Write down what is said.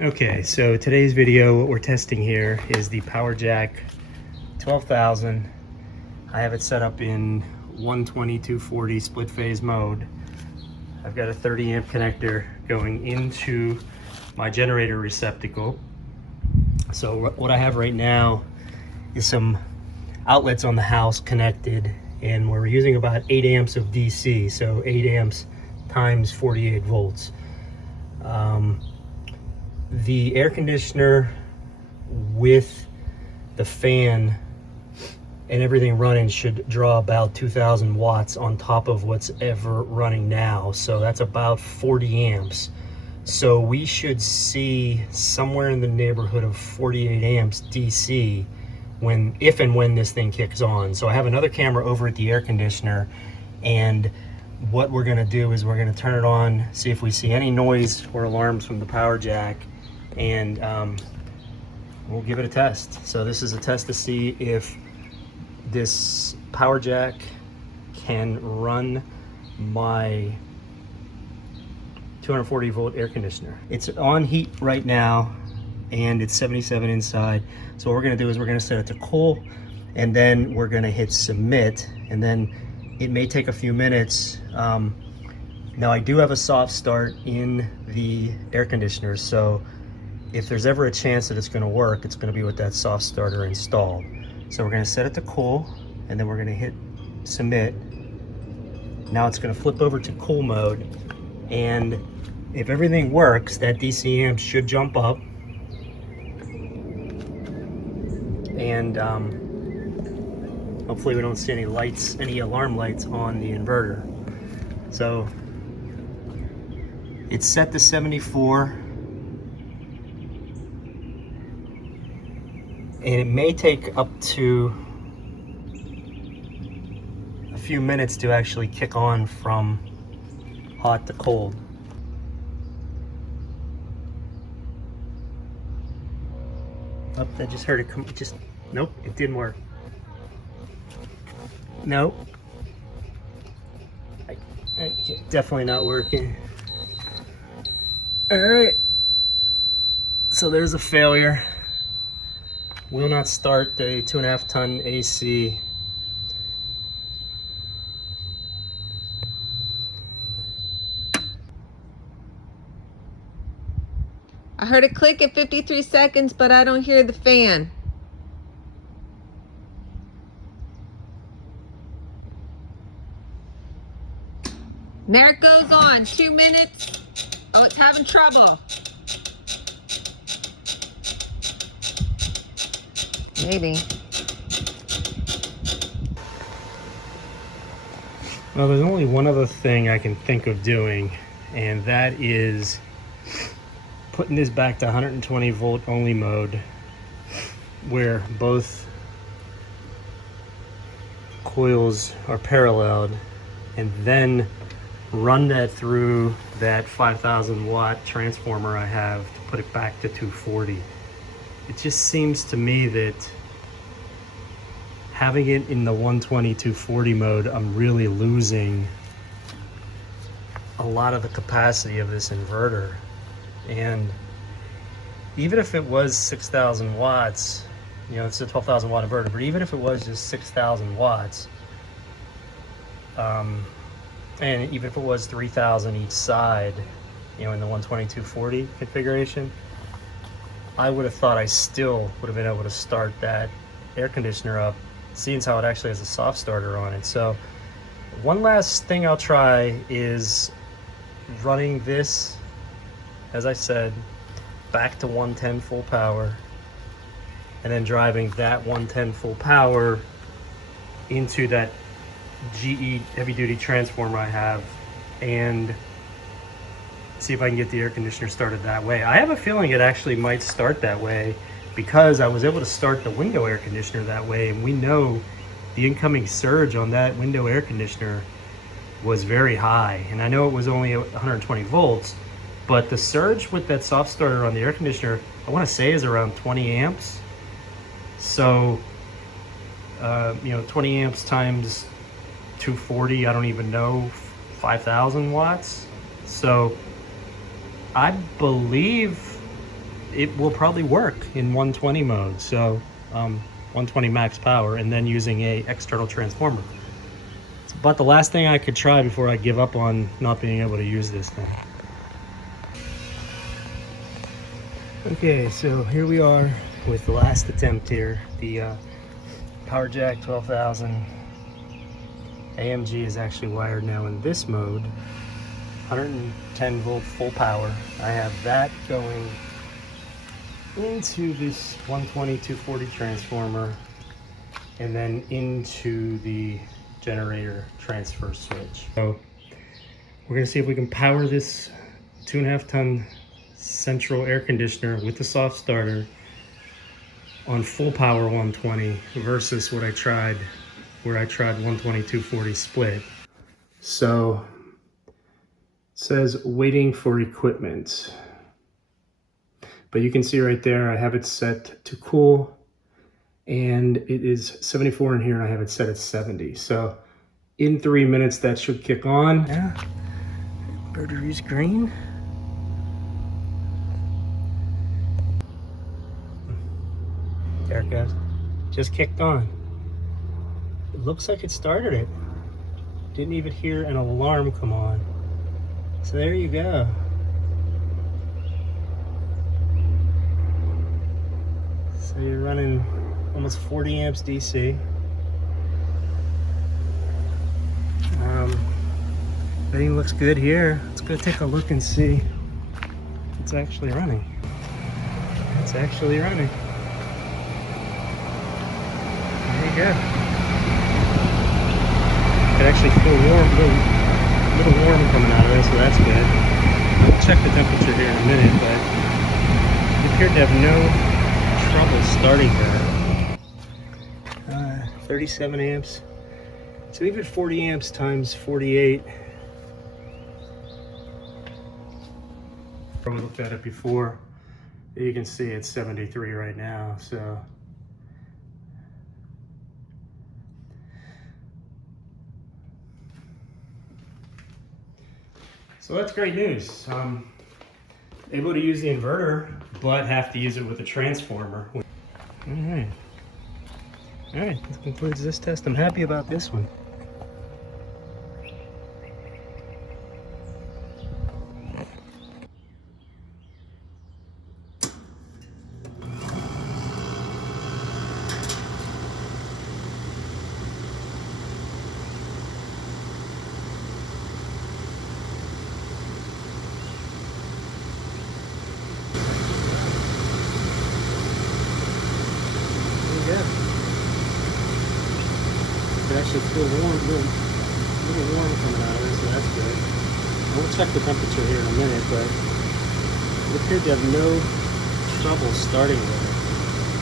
Okay, so today's video, what we're testing here is the Powerjack 12,000. I have it set up in 120/240 split phase mode. I've got a 30 amp connector going into my generator receptacle. So what I have right now is some outlets on the house connected, and we're using about 8 amps of DC, so 8 amps times 48 volts. The air conditioner with the fan and everything running should draw about 2,000 watts on top of what's ever running now. So that's about 40 amps. So we should see somewhere in the neighborhood of 48 amps DC if and when this thing kicks on. So I have another camera over at the air conditioner, and what we're gonna do is we're gonna turn it on, see if we see any noise or alarms from the Powerjack, and we'll give it a test. So this is a test to see if this Powerjack can run my 240 volt air conditioner. It's on heat right now and it's 77 inside. So what we're gonna do is we're gonna set it to cool, and then we're gonna hit submit, and then it may take a few minutes. Now I do have a soft start in the air conditioner, so if there's ever a chance that it's gonna work, it's gonna be with that soft starter installed. So we're gonna set it to cool, and then we're gonna hit submit. Now it's gonna flip over to cool mode, and if everything works, that DC amp should jump up, and hopefully we don't see any lights, any alarm lights on the inverter. So it's set to 74, and it may take up to a few minutes to actually kick on from hot to cold. Oh, I just heard it come, nope, it didn't work. Nope. Definitely not working. All right, so there's a failure. Will not start the 2.5 ton AC. I heard it click at 53 seconds, but I don't hear the fan. There it goes on, 2 minutes. Oh, it's having trouble. Maybe. Well, there's only one other thing I can think of doing, and that is putting this back to 120 volt only mode, where both coils are paralleled, and then run that through that 5,000 watt transformer I have to put it back to 240. It just seems to me that having it in the 120/240 mode, I'm really losing a lot of the capacity of this inverter. And even if it was 6,000 watts, you know, it's a 12,000 watt inverter, but even if it was just 6,000 watts, and even if it was 3,000 each side, you know, in the 120/240 configuration, I would have thought I still would have been able to start that air conditioner up, seeing how it actually has a soft starter on it. So one last thing I'll try is running this, as I said, back to 110 full power, and then driving that 110 full power into that GE heavy duty transformer I have, and see if I can get the air conditioner started that way. I have a feeling it actually might start that way, because I was able to start the window air conditioner that way, and we know the incoming surge on that window air conditioner was very high. And I know it was only 120 volts, but the surge with that soft starter on the air conditioner, I want to say, is around 20 amps. So, you know, 20 amps times 240, I don't even know, 5,000 watts. So I believe it will probably work in 120 mode. So 120 max power, and then using a external transformer. It's about the last thing I could try before I give up on not being able to use this thing. Okay, so here we are with the last attempt here. The Powerjack 12,000 AMG is actually wired now in this mode, 110 volt full power. I have that going into this 120/240 transformer, and then into the generator transfer switch. So we're gonna see if we can power this 2.5 ton central air conditioner with the soft starter on full power 120 versus what I tried, where I tried 120/240 split. So it says waiting for equipment, but you can see right there I have it set to cool, and it is 74 in here, and I have it set at 70. So in 3 minutes that should kick on. Yeah, inverter is green. There it goes. Just kicked on. It looks like it started it. Didn't even hear an alarm come on. So there you go. So you're running almost 40 amps DC. Everything looks good here. Let's go take a look and see it's actually running. It's actually running. There you go. It actually feel warm, little warm coming out of this, so that's good. I'll check the temperature here in a minute, but it appeared to have no trouble starting her. 37 amps. So even 40 amps times 48. We looked at it before. You can see it's 73 right now. So that's great news. Able to use the inverter, but have to use it with a transformer. All right, that concludes this test. I'm happy about this one. It actually feels warm, little warm coming out of it, so that's good. I will check the temperature here in a minute, but it appeared to have no trouble starting with.